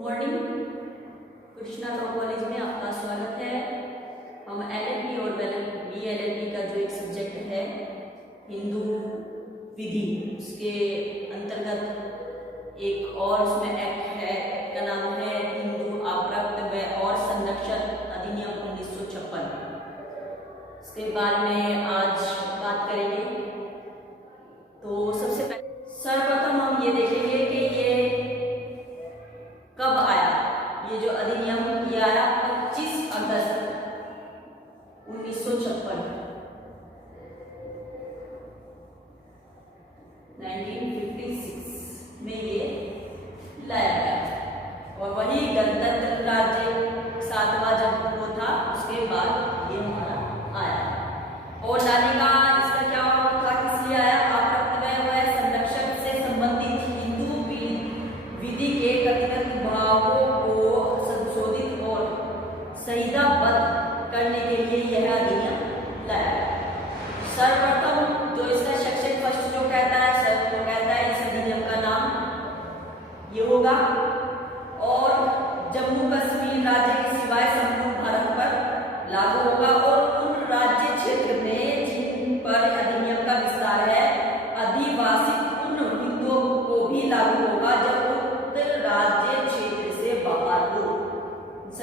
Morning. Krishna college में आपका स्वागत है। हम एलएलबी और बीएलएलबी का जो एक सब्जेक्ट है हिंदू विधि, उसके अंतर्गत एक और उसमें एक्ट है। एक्ट का नाम है हिंदू आप्रक्त व और संरक्षण अधिनियम 1956। इसके बारे में आज बात करेंगे। तो सबसे पहले सर्वप्रथम हम ये देखेंगे कि ये कब आया। ये जो अधिनियम ये आया 25 अगस्त 1956 1956 में ये लाया गया। और वही गणतंत्र राज्य 7वां जब वो था उसके बाद ये हमारा आया। और लाने का इसका क्या था, किसलिए आया? आप्रक्त व संरक्षण से संबंधित हिंदू विधि के कथित भावों को संशोधित और संहिताबद्ध करने के लिए यह अधिनियम लाया। सर्वप्रथम जो इसका सेक्शन फर्स्ट जो कहता है, सर वो कहता है इस अधिनियम का नाम ये होगा और जम्मू कश्मीर राज्य के सिवाय संपूर्ण भारत पर लागू होगा और उन राज्य क्षेत्र में जिन पर अधिनियम का विस्तार है अधिवासित उन हिंदुओं को भी लागू होगा जब राज्य क्षेत्र से बाहर हो।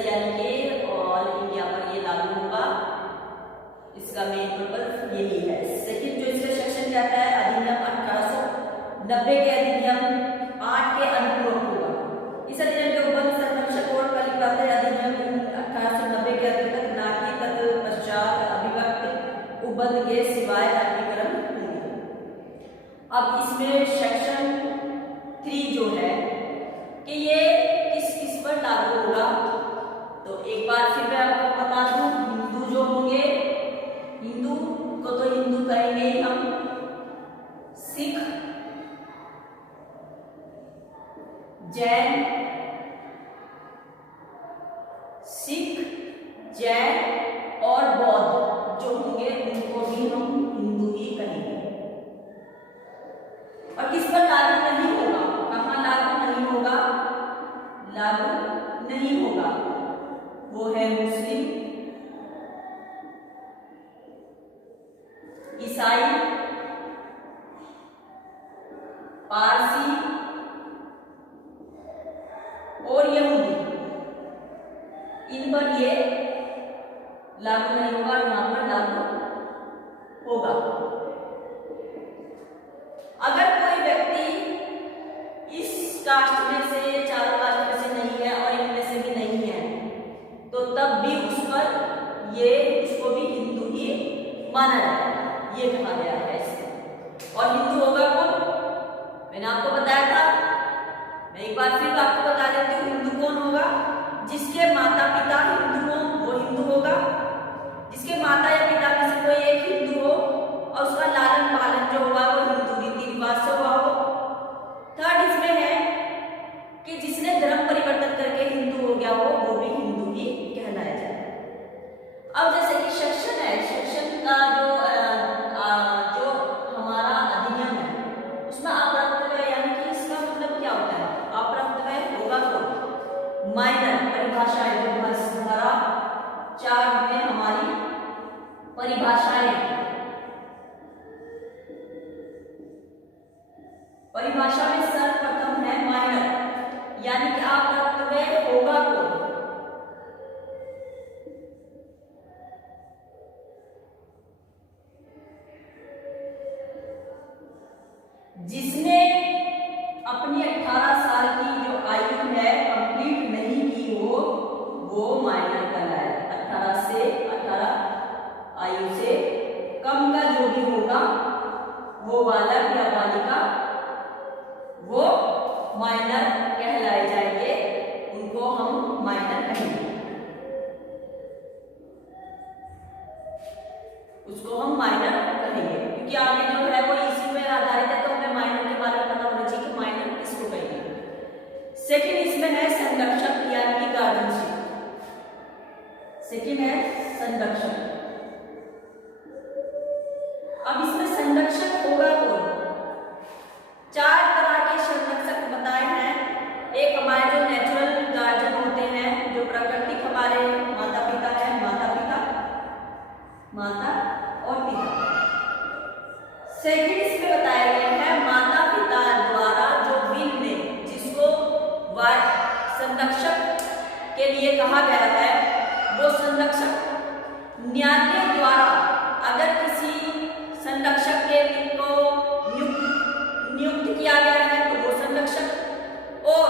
यानी कि ऑल इंडिया पर ये लागू होगा। इसका मेन पर्पस यही है। सेकंड जो इसका सेक्शन कहता है अधिनियम 1890 के अधिनियम 8 के अनुरूप होगा। इस अधिनियम के उपबंध संरक्षक और कलिकाते अधिनियम 1890 के अंतर्गत ना कि तत्पश्चात अभिव्यक्त उपबंध के सिवाय अधिकरण होंगे। अब इसमें सेक्शन 3 जो है कि ये किस किस पर लागू होगा, तो एक बार फिर मैं आपको बता दूं, हिंदू जो होंगे, हिंदू को तो हिंदू कहेंगे हम, सिख, जैन, जैन और बौद्ध जो होंगे उनको भी हम हिंदू ही कहेंगे। और किस पर लागू नहीं होगा, कहाँ लागू नहीं होगा, लागू नहीं होगा, वो है मुस्लिम, ईसाई, पारसी और यहूदी। इन पर ये लागू नहीं होगा, यहाँ पर लागू होगा। अगर कोई व्यक्ति इस कास्ट में से, चारों कास्ट में से नहीं है और इनमें से भी नहीं है, तो तब भी उस पर ये उसको भी हिंदू ही माना जाएगा, ये कहा गया है इसमें। और हिंदू होगा कौन? मैंने आपको बताया था, मैं एक बार फिर आपको बता देती हूँ। हिंदू कौन होगा? जिसके माता पिता हिंदू हो वो हिंदू होगा। जिसके माता या पिता में से कोई एक हिंदू हो और उसका लालन पालन जो हुआ वो हिंदू रीति रिवाज से हुआ हो। थर्ड इसमें है कि जिसने धर्म परिवर्तन करके हिंदू हो गया हो वो भी हिंदू ही कहलाया जाए। अब जैसे कि सेक्शन है, सेक्शन का जो हमारा अधिनियम है उसमें अप्रत्यय, यानी कि इसका मतलब क्या होता है? अप्रत्यय होगा तो माइनर परिभाषाएं जो धारा 4 में हमारी परिभाषा में सर्वप्रथम है माइनर, यानी कि अप्रत्यय होगा कौन? जिसने अपनी 18 साल की जो आयु है कंप्लीट नहीं की हो वो माइनर कहलाए। 18 आयु से कम का जो भी होगा वो बालक या बालिका वो माइनर कहलाए जाएंगे, उनको हम माइनर कहेंगे, उसको हम माइनर कहेंगे। क्योंकि आगे जो है वो इसी में आधारित है, तो हमें माइनर के बारे में पता होना चाहिए कि माइनर किसको कहेंगे। सेकंड इसमें है संरक्षक, यानी कि गार्जियनशिप। सेकंड है संरक्षक। अब इसमें संरक्षक होगा कौन? 4 तरह के संरक्षक बताए हैं। एक हमारे जो नेचुरल कहा गया है वो संरक्षक न्यायालय द्वारा अगर किसी संरक्षक के को नियुक्त किया गया है तो वो संरक्षक, और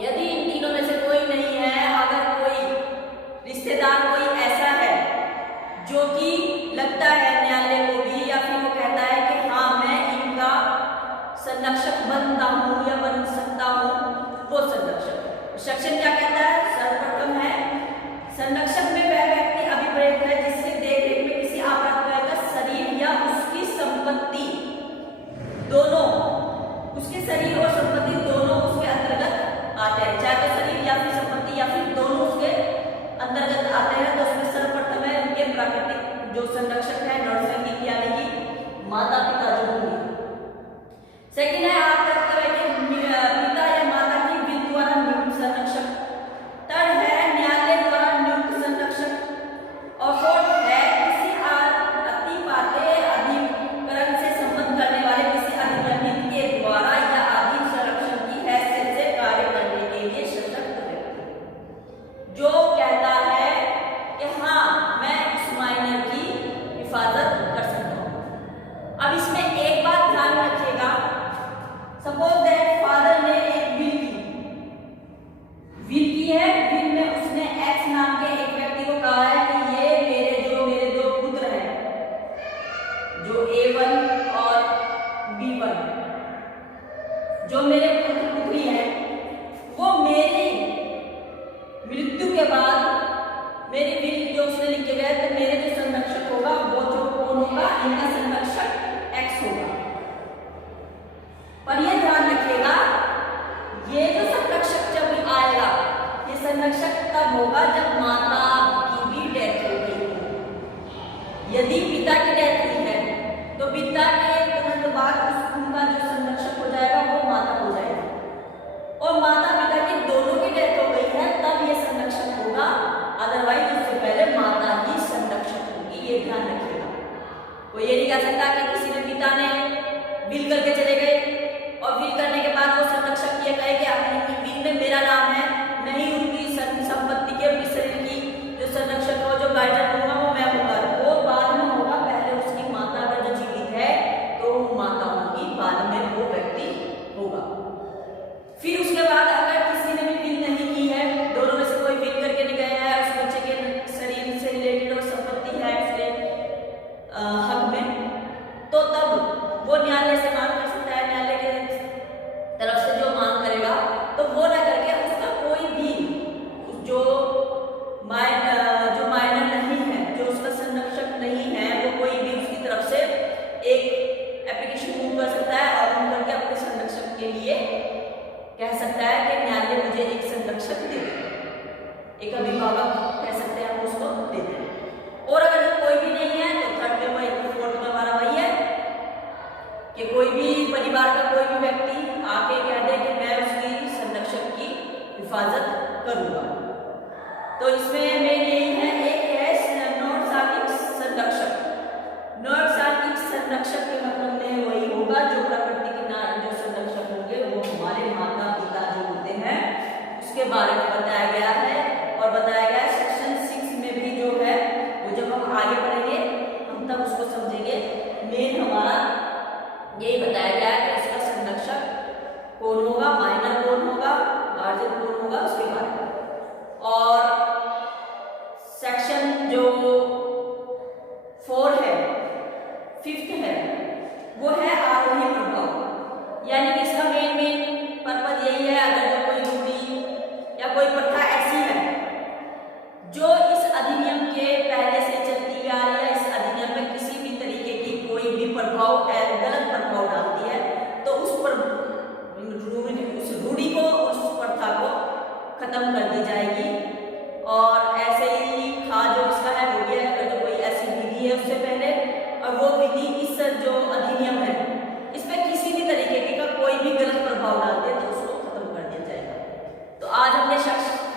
यदि इन तीनों में से कोई नहीं है, अगर कोई रिश्तेदार कोई ऐसा है जो कि लगता है न्यायालय को भी या फिर वो कहता है कि हाँ मैं इनका संरक्षक बनता हूँ या बन सकता हूँ, वो संरक्षक। सेक्शन क्या कहता है? सर्वप्रथम है संरक्षक में वह व्यक्ति अभिप्रेत है जिससे देखरेख में किसी अपराधी का शरीर या उसकी संपत्ति दोनों, उसके शरीर और संपत्ति दोनों उसके अंतर्गत आते हैं, चाहे तो शरीर या फिर संपत्ति या फिर दोनों उसके अंतर्गत आते हैं। तो उसमें सर्वप्रथम है उनके प्राकृतिक जो संरक्षक है नैसर्गिक यानी कि माता पिता जो होंगे। सेकंड है आप कहते हैं कि पिता या माता की विल द्वारा नियुक्त संरक्षक। थर्ड है न्यायालय द्वारा नियुक्त संरक्षक। और फोर्थ है किसी अतिपाते अधिकरण से संबंध करने वाले किसी अधिनियमित के द्वारा या आधीन संरक्षण की हैसियत से कार्य करने के लिए सशक्त व्यक्ति जो कहता है कि हाँ मैं उस माइनर की हिफाजत कर सकता हूँ। अब इसमें एक बात ध्यान रखिएगा, सपोज दैट फादर ने एक विल की है, विल में उसने एक्स नाम के एक व्यक्ति को कहा है कि ये मेरे दो पुत्र हैं जो A1 और B1, जो मेरे पुत्र पुत्री हैं, वो मेरी मृत्यु के बाद मेरी विल जो उसने लिख के गया तो मेरे जो संरक्षक होगा वो जो कौन होगा, इनका संरक्षक एक्स होगा। पर यह ध्यान रखिएगा ये जो संरक्षक जब आएगा ये संरक्षक तब होगा जब माता की भी डेथ होगी। यदि पिता की डेथ हुई है तो पिता के तुरंत बाद उनका जो संरक्षक हो जाएगा वो माता हो जाएगी, और माता पिता की दोनों की डेथ हो गई है तब ये संरक्षक होगा, अदरवाइज उससे पहले माता ही संरक्षक होगी। ये ध्यान रखिएगा। कोई ये नहीं कह सकता कि किसी ने पिता ने विल करके चले गए और विल करने के बाद वो संरक्षक ये कहे कि अपनी विल में मेरा नाम है, मैं ही उनकी संपत्ति के उनकी शरीर की जो संरक्षक हो जो गार्जियन होगा वो मैं होगा। वो बाद में होगा, पहले उसकी माता अगर जो जीवित है तो माता होगी, बाद में वो व्यक्ति होगा। फिर उसके बाद अगर किसी ने भी विल नहीं की है, दोनों में से कोई विल करके नहीं गया है, उस बच्चे के शरीर से रिलेटेड और संपत्ति है उसके हक में, तो तब वो न्यायालय से मांग कर सकता है। न्यायालय के तरफ से जो मांग करेगा तो वो ना करके उसका कोई भी जो माइनर नहीं है, जो उसका संरक्षक नहीं है, वो कोई भी उसकी तरफ से एक एप्लीकेशन मूव कर सकता है और मूव करके अपने संरक्षक के लिए कह सकता है कि न्यायालय मुझे एक संरक्षक दे दे, एक अभिभावक कह सकते हैं हम उसको दे दें। और अगर जो कोई भी नहीं है तो थर्ड में वही, फोर्थ में हमारा वही है कि कोई भी परिवार का कोई भी व्यक्ति आके कह दे कि मैं उसकी संरक्षक की हिफाजत करूंगा। तो इसमें मेन यही है, एक है नैसर्गिक संरक्षक। नैसर्गिक संरक्षक के मतलब में वही होगा जो प्रकृति के जो संरक्षक होंगे वो हमारे माता पिता जो होते हैं उसके बारे में बताया गया है। और बताया गया है सेक्शन 6 में भी जो है वो जब हम आगे पढ़ेंगे हम तब उसको समझेंगे। मेन हमारा यही बताया गया है कि उसका संरक्षक कौन होगा, माइनर कौन होगा, गार्जियन कौन होगा, उसके बारे में। और सेक्शन जो 4 है, 5th है, वो है आरोही प्रभाव। यानी कि इसका मेन पर्पज यही है, अगर जो कोई रूढ़ी या कोई प्रथा ऐसी है जो इस अधिनियम के पहले से चलती हुई आ रही है, इस अधिनियम में किसी भी तरीके की कोई भी प्रभाव गलत प्रभाव डालती है, तो उस रूढ़ी को, उस प्रथा को खत्म कर दी जाएगी। और ऐसे ही था जो इसका है वो भी है, अगर जो कोई ऐसी विधि है उससे पहले और वो विधि इस जो अधिनियम है इसमें किसी भी तरीके का कोई भी गलत प्रभाव डालते हैं तो उसको खत्म कर दिया जाएगा। तो आज हमने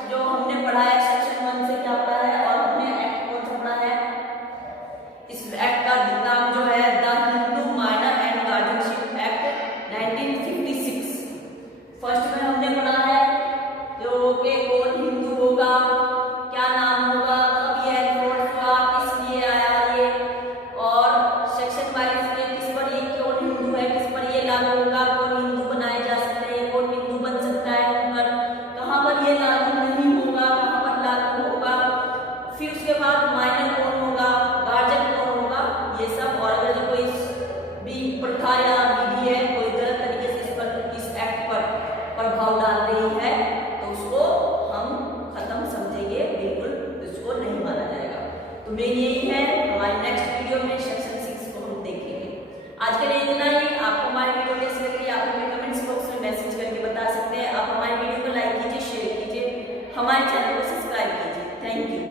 जो हमने पढ़ा है सेक्शन 1 से क्या पढ़ा है और हमने एक्ट कौन सा पढ़ा है। इस एक्ट का नाम जो है the Hindu minor and guardianship act 1956। First में हमने पढ़ा है जो कि थैंक यू।